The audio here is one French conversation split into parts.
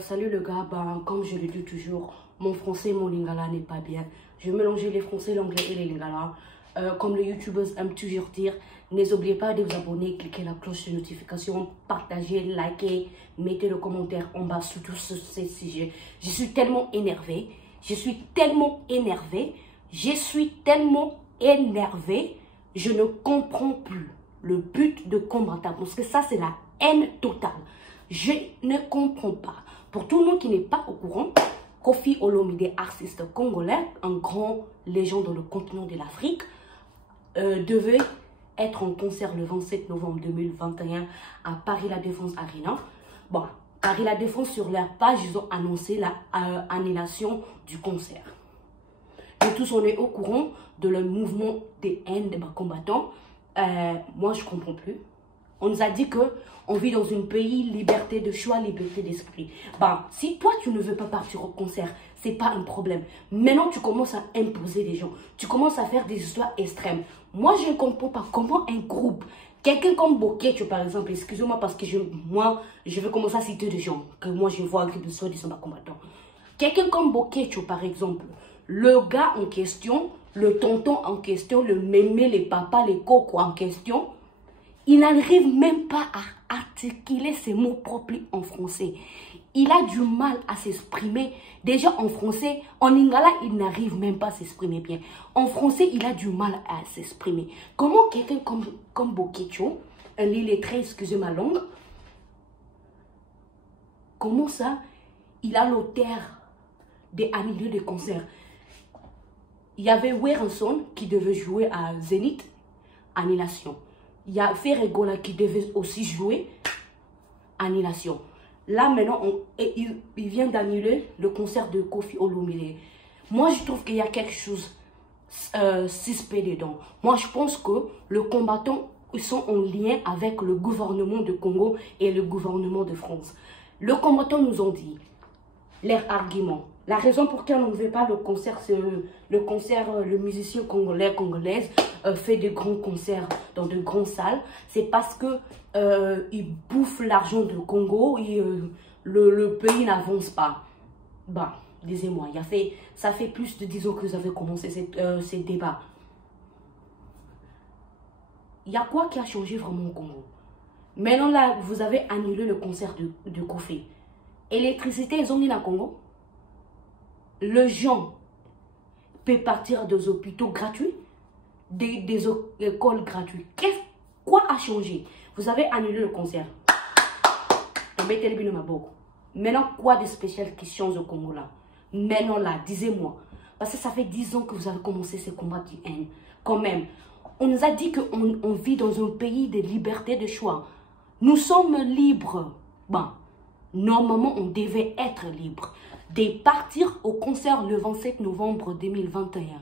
Salut le gars, comme je le dis toujours, mon français et mon lingala n'est pas bien. Je vais mélanger les français, l'anglais et les lingala. Comme les youtubeurs aiment toujours dire, n'oubliez pas de vous abonner, cliquez la cloche de notification, partagez, likez, mettez le commentaire en bas sur tous ces sujets. Je suis tellement énervé, je ne comprends plus le but de combattre, parce que ça c'est la haine totale. Je ne comprends pas. Pour tout le monde qui n'est pas au courant, Koffi Olomide, artiste congolais, un grand légende dans le continent de l'Afrique, devait être en concert le 27 novembre 2021 à Paris La Défense Arena. Bon, Paris La Défense, sur leur page, ils ont annoncé l'annulation du concert. Et tous, on est au courant de le mouvement des haines des combattants. Moi, je ne comprends plus. On nous a dit que on vit dans un pays, liberté de choix, liberté d'esprit. Si toi, tu ne veux pas partir au concert, c'est pas un problème. Maintenant, tu commences à imposer des gens. Tu commences à faire des histoires extrêmes. Moi, je ne comprends pas comment un groupe, quelqu'un comme Bokecho, par exemple, excusez-moi parce que je vais commencer à citer des gens que moi, je vois qui sont des combattants. Quelqu'un comme Bokecho, par exemple, le gars en question, le tonton en question, le mémé, les papas, les cocos en question, il n'arrive même pas à articuler ses mots propres en français. Il a du mal à s'exprimer. Déjà en français, en lingala, il n'arrive même pas à s'exprimer bien. En français, il a du mal à s'exprimer. Comment quelqu'un comme Bokecho, un illettré, excusez ma langue, comment ça, il a l'auteur d'annuler des concerts? Il y avait Werenson qui devait jouer à Zénith, annulation. Il y a Ferregola qui devait aussi jouer, annulation. Là, maintenant, il vient d'annuler le concert de Koffi Olomide. Moi, je trouve qu'il y a quelque chose suspect dedans. Moi, je pense que les combattants sont en lien avec le gouvernement de Congo et le gouvernement de France. Les combattants nous ont dit leurs arguments. La raison pour laquelle on ne veut pas le concert, c'est le musicien congolaise fait de grands concerts dans de grandes salles. C'est parce que il bouffe l'argent du Congo et le pays n'avance pas. Disez-moi, ça fait plus de 10 ans que vous avez commencé ces débats. Il y a quoi qui a changé vraiment au Congo? Maintenant là, vous avez annulé le concert de Koffi. Électricité, ils ont mis au Congo. Les gens peuvent partir des hôpitaux gratuits, des écoles gratuites. Quoi a changé? Vous avez annulé le concert. Maintenant, quoi de spécial qui change au Congo là? Maintenant là, disez-moi. Parce que ça fait 10 ans que vous avez commencé ces combats de haine. Quand même, on nous a dit qu'on vit dans un pays de liberté de choix. Nous sommes libres. Normalement, on devait être libre de partir au concert le 27 novembre 2021.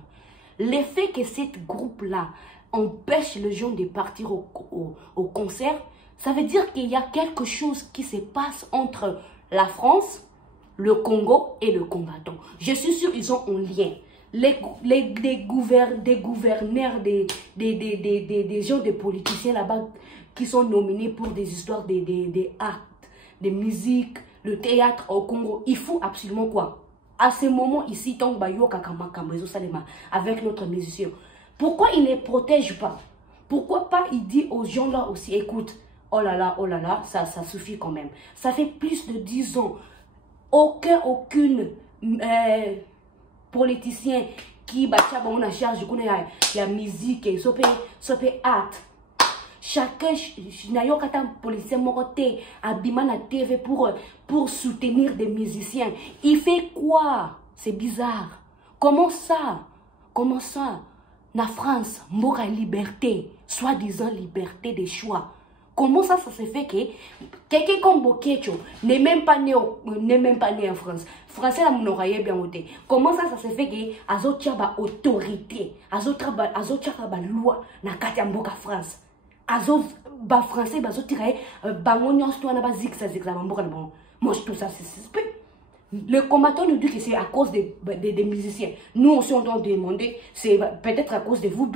L'effet que ce groupe-là empêche les gens de partir au concert, ça veut dire qu'il y a quelque chose qui se passe entre la France, le Congo et le combattant. Je suis sûre qu'ils sont en lien. Des gouverneurs, des gens, des politiciens là-bas qui sont nominés pour des histoires des arts, des musiques, le théâtre au Congo, il faut absolument quoi? À ce moment ici, avec notre musicien. Pourquoi il ne les protège pas? Pourquoi pas il dit aux gens là aussi, écoute, oh là là, ça suffit quand même. Ça fait plus de 10 ans. Aucune politicien qui on a charge la musique, ça peut art. Chacun, policier moroté, abîma la TV pour soutenir des musiciens. Il fait quoi? C'est bizarre. Comment ça? La France, mora liberté, soi-disant liberté de choix. Comment ça se fait que quelqu'un comme Bokecho n'est même pas né en France? Français, la monoraille bien ôté. Comment ça se fait que azotia autorité, azotia loi na katia France? Français, moi je trouve ça c'est suspect. Le combattant nous dit que c'est à cause des musiciens. Nous aussi on doit demander, c'est peut-être à cause de vous.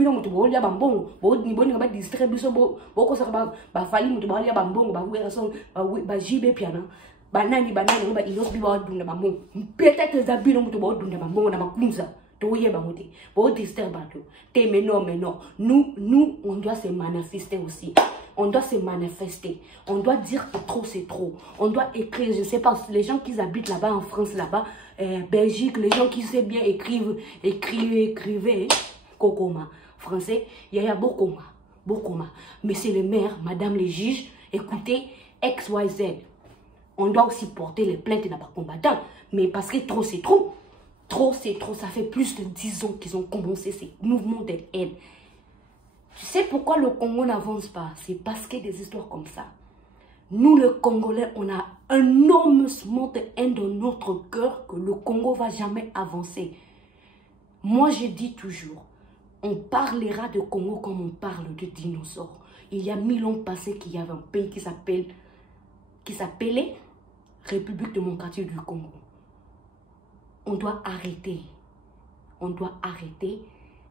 banani ba ilos bi ba dunda ba mo peut-être les habits no muto ba dunda ba mo na makunza to ye ba moté ba disturb ba to te mais non nous on doit se manifester aussi. On doit se manifester. On doit dire que trop c'est trop. On doit écrire, je sais pas, les gens qui habitent là-bas en France, là-bas, Belgique, les gens qui savent bien écrivez, Kokoma. Français, il y a Bokoma. Monsieur le maire, madame les juges, écoutez, XYZ. On doit aussi porter les plaintes de pas combattants. Mais parce que trop c'est trop. Trop c'est trop. Ça fait plus de 10 ans qu'ils ont commencé ces mouvements de haine. Tu sais pourquoi le Congo n'avance pas? C'est parce qu'il y a des histoires comme ça. Nous, les Congolais, on a énormément de haine dans notre cœur que le Congo ne va jamais avancer. Moi, je dis toujours, on parlera de Congo comme on parle de dinosaures. Il y a 1000 ans passés qu'il y avait un pays qui s'appelait République démocratique du Congo. On doit arrêter. On doit arrêter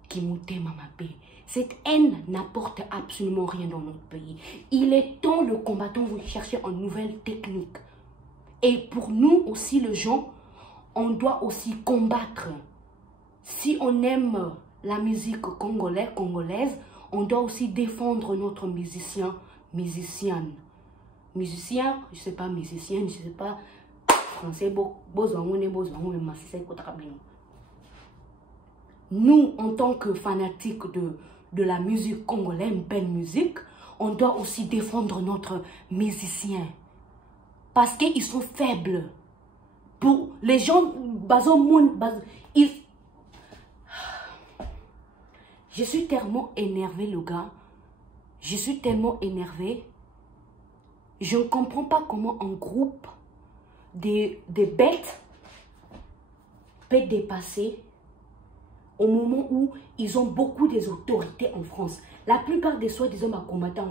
Kimouté Mamapé. Cette haine n'apporte absolument rien dans notre pays. Il est temps, le combattant, vous chercher une nouvelle technique. Et pour nous aussi, les gens, on doit aussi combattre. Si on aime la musique congolaise, on doit aussi défendre notre musicien, musicienne. Musicien, je sais pas, musicienne, je sais pas, français, nous, en tant que fanatiques de la musique congolaise, une belle musique, on doit aussi défendre notre musicien. Parce qu'ils sont faibles. Pour les gens, je suis tellement énervé, le gars. Je suis tellement énervé. Je ne comprends pas comment un groupe des bêtes peut dépasser au moment où ils ont beaucoup des autorités en France. La plupart des soi-disant combattants,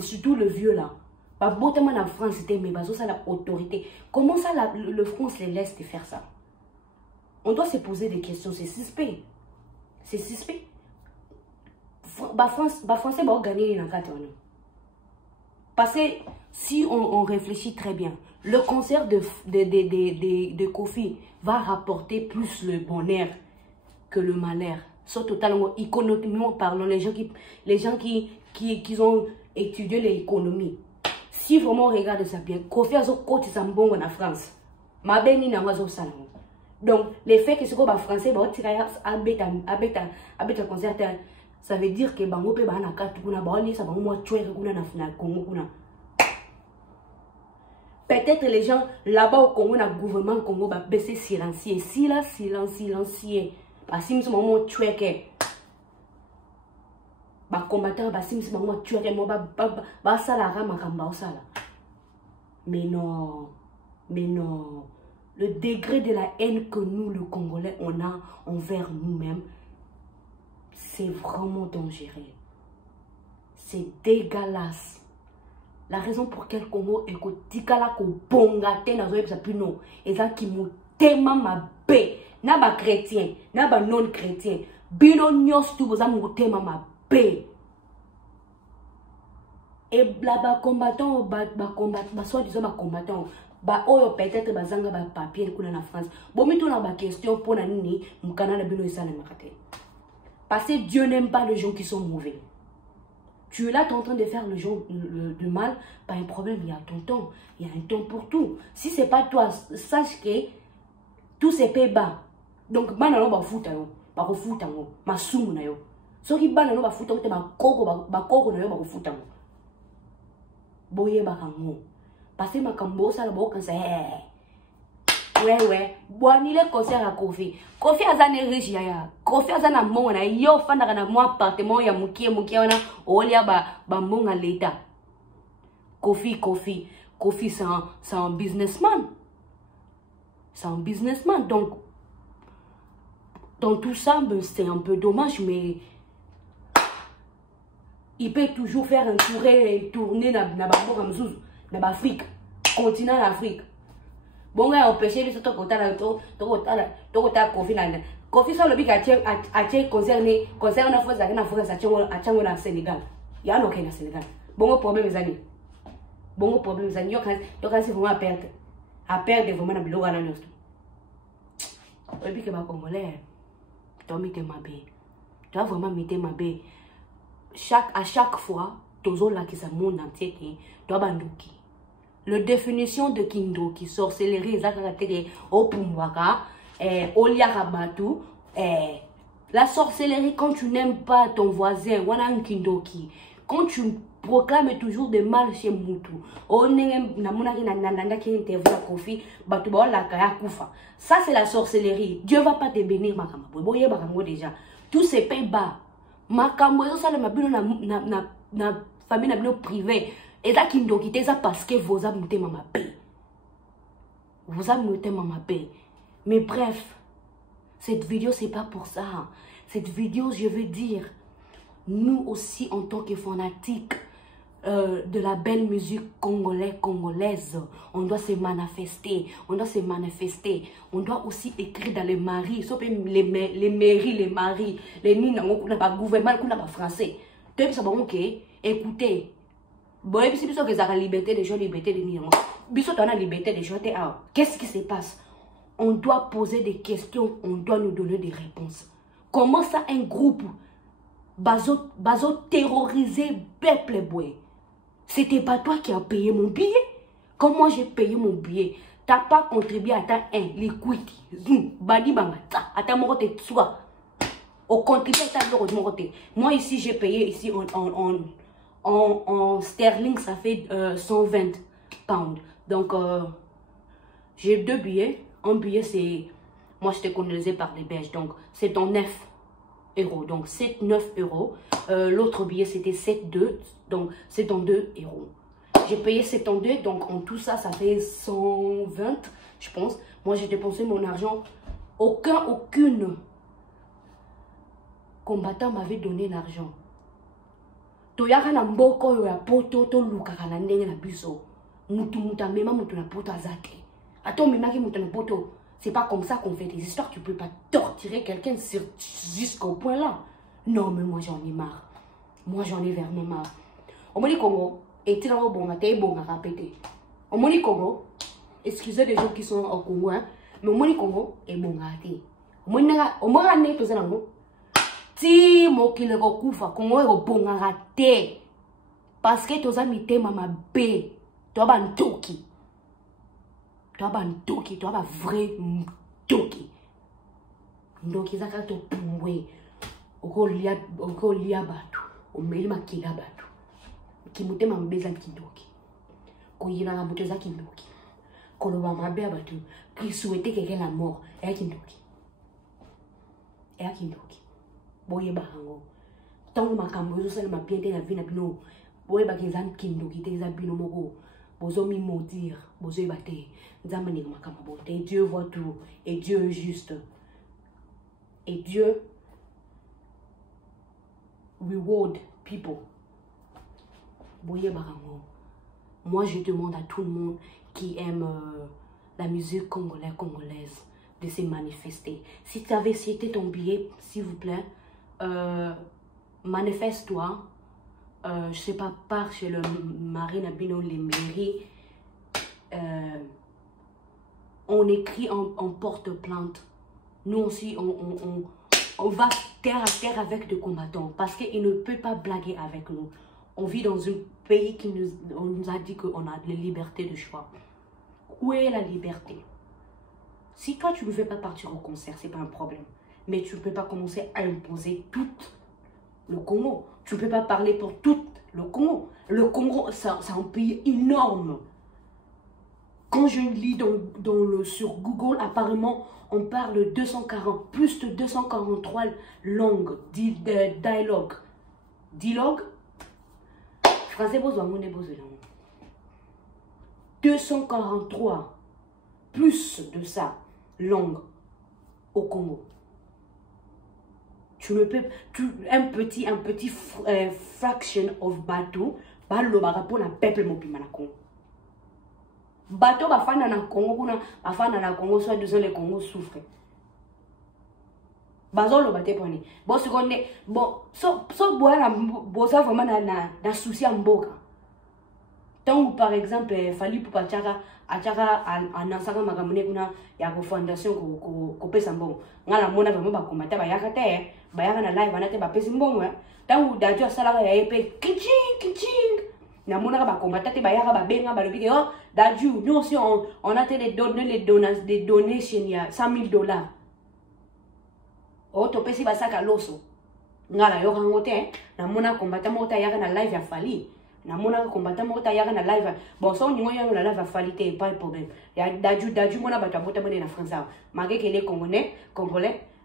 surtout le vieux là, pas beaucoup en France, c'était mais ça la autorité. Comment ça le France les laisse de faire ça? On doit se poser des questions, c'est suspect. C'est suspect. Français va gagner dans 4 ans. Parce que si on réfléchit très bien, le concert de Kofi va rapporter plus le bonheur que le malheur. Soit totalement économiquement parlant, les gens qui ont étudié l'économie. Si vraiment on regarde ça bien, Kofi a son côté Sambon en France. Ma béni n'a pas ça. Donc, le fait que ce soit français va tirer à concert, ça veut dire que bango pe bana katu kuna baoni ça bango moi tuer kuna na Congo kuna. Peut-être les gens là-bas au Congo, le gouvernement Congo va baisser silencieux. Si là, silencieux. Parce que si moi tuer que bah combattant bah si moi tuer que moi bah ça la rama ça là. Mais non, le degré de la haine que nous les Congolais on a envers nous-mêmes, c'est vraiment dangereux. C'est dégueulasse. La raison pour laquelle Congo est que tikala ko bonga te na zoe plus non et ça qui mo tema ma bé na ba chrétien na ba non chrétien bino nyos tu boza mo tema ma bé et là-bas combattant ba soit disant ba combattant ba oyo peut-être bazanga ba papier kuna na France bomi to na ba question pour na nini mu Canada bino isana makate parce que Dieu n'aime pas les gens qui sont mauvais. Tu es là, tu es en train de faire le mal, pas un problème, il y a ton temps. Il y a un temps pour tout. Si ce n'est pas toi, sache que tout se paie bas. Donc, je ne vais pas foutre, je vais foutre, je vais foutre. Ce qui est bas, je vais foutre, je vais foutre. Boye bakango. Parce que ma kambo, ça, ouais. Boani le concert à Kofi. Kofi azane riche ya. Kofi azana mona yo fanda na mo appartement ya mukie wana olia ba monga l'État. Kofi c'est un businessman. C'est un businessman donc dans tout ça c'est un peu dommage mais il peut toujours faire un tournée dans l'Afrique, continent d'Afrique. Bon, on a empêché les autres Kofi Nanda. Kofi soit le big à concerné la force à Sénégal. Il y a un aucun Sénégal. Bon problème, les amis. Donc, c'est vraiment à perdre. à perdre vraiment na bilo wana nyosto. Et puis que ba congolais, toi mité mabé. Toi vraiment mité mabé. À chaque fois, tozo la qui sa monde entier qui toi banduki. La définition de kindoki, sorcellerie, zakaratere, opumwaka, oliarabatu, la sorcellerie quand tu n'aimes pas ton voisin, wana un kindoki. Quand tu proclames toujours de mal chez Moutou, ça c'est la sorcellerie. Dieu va pas te bénir, ma déjà. Tous ces pays bas, ma ça na famille na privée. Et là qui nous quitte ça parce que vous avez monté ma paix. Vous avez monté ma paix. Mais bref, cette vidéo c'est pas pour ça. Cette vidéo, je veux dire, nous aussi en tant que fanatiques de la belle musique congolaise, on doit se manifester. On doit se manifester. On doit aussi écrire dans les maris, sauf les mairies, les maris, les nina, on n'a pas gouvernement, on n'a pas français. Donc ça va ok. Écoutez. Bon, et puis c'est que ça la liberté des gens, liberté des nions. Biso t'en a liberté des gens, qu'est-ce qui se passe? On doit poser des questions, on doit nous donner des réponses. Comment ça un groupe bazo terroriser peuple boy? C'était pas toi qui as payé mon billet. Comme moi j'ai payé mon billet, t'as pas contribué à ta liquide. Badi bangata, à ta morote soit. Au contribué à ta morote. Moi ici j'ai payé ici en sterling, ça fait 120 pounds. Donc, j'ai 2 billets. Un billet, c'est... Moi, je te connaissais par les Belges. Donc, c'est en 9 euros. Donc, 7-9 euros. L'autre billet, c'était 7,2. Donc, c'est en 2 euros. J'ai payé 7,2. Donc, en tout ça, ça fait 120, je pense. Moi, j'ai dépensé mon argent. Aucune combattant m'avait donné l'argent. Toyaka na mboko yo ya poto to lukaka na ndenge na biso. Mutu mema mutu na poto azate. Attends, même qui mutu na poto, c'est pas comme ça qu'on fait des histoires. Tu peux pas torturer quelqu'un jusqu'au point là. Non, mais moi j'en ai marre. Moi j'en ai vraiment marre. Au Mali Congo, et tu bon matin, bon à répéter. Au Mali Congo, excusez les gens qui sont au Congo, hein, mais au Mali Congo, est bon à répéter. Au Mali Congo, si mokile ko kufa kongo ero bongara te parce que toza mitema mabe to ba ntoki to ba vrai ntoki ndoki zaka to puwe oko lia batu o meli makila batu kimutema mbeza kindoki ko yina na muteza kindoki ko lo ba mabe batu qui souhaiter quelqu'un la mort et kindoki boye bahango tant makambo zo sala mapiente na vina bino boye bakizan kindo kiteza bino moko bozo mi maudire bozo ebate nzamba ni makambo bote. Dieu voit tout et Dieu est juste et Dieu reward people. Boye bahango. Moi je demande à tout le monde qui aime la musique congolaise de se manifester. Si tu avais cité ton billet, s'il vous plaît, manifeste-toi. Je sais pas, par chez le Marine Abino, les mairies. On écrit, on porte plainte. Nous aussi, on va terre à terre avec des combattants parce qu'il ne peut pas blaguer avec nous. On vit dans un pays qui on nous a dit qu'on a la liberté de choix. Où est la liberté? Si toi, tu ne veux pas partir au concert, c'est pas un problème. Mais tu ne peux pas commencer à imposer tout le Congo. Tu ne peux pas parler pour tout le Congo. Le Congo, c'est un pays énorme. Quand je lis sur Google, apparemment, on parle de 240, plus de 243 langues, dialogues. Dialogue? Français, 243, plus de ça, langues au Congo. Tu ne peux, un petit fraction of bateau, le pour la peuple mobile na Congo. Bateau bafana na Congo, bafana na Congo, soit disant les Congo souffrent. Bazolo bate poni. Bon seconde, bon, so boire boza vraiment na souci en boka. Tant ou par exemple, Fali pour Pachara, Achara, Anasaka Magamune, Yako Fondation, Kopé Sambon. Nala Mona, Bamba, Comata, Bayakate, Bayana Live, Anate, Bapesimbon. Tant ou Dadio Salara, Epe, Kitching. Namona ba combattre bayara ba benga ba lebi oh daju nous aussi on a été donner des donations il y a $100,000. Oh to pesi ba saka loso ngala yo rangote namona combattre mota yaka na live ya Fali namona combattre mota yaka na live bon ça on y a na live ya Fali te pas de problème ya daju mona ba tabota mona na France malgré que les congolais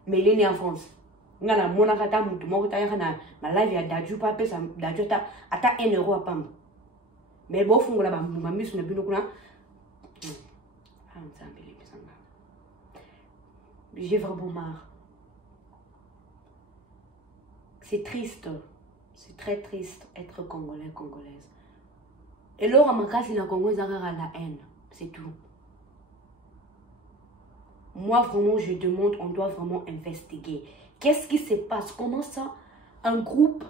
mais il est né en France ngala mona kata mutu mota yaka na live ya daju pa pesa daju ta ata €1 apam. Mais bon, fungola ba mami sur le bureau là. J'ai vraiment marre. C'est triste. C'est très triste être congolais, congolaise. Et là, à ma cas, si la Congolaise a la haine. C'est tout. Moi, vraiment, je demande, on doit vraiment investiguer. Qu'est-ce qui se passe? Comment ça, un groupe...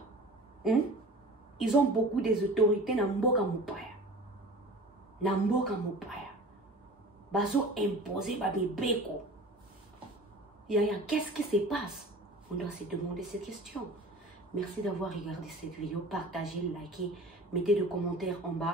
Ils ont beaucoup des autorités dans Mboka Mopaya. Dans Mboka Mopaya. Bazo imposé par mes béco. Qu'est-ce qui se passe? On doit se demander cette question. Merci d'avoir regardé cette vidéo. Partagez, likez, mettez des commentaires en bas.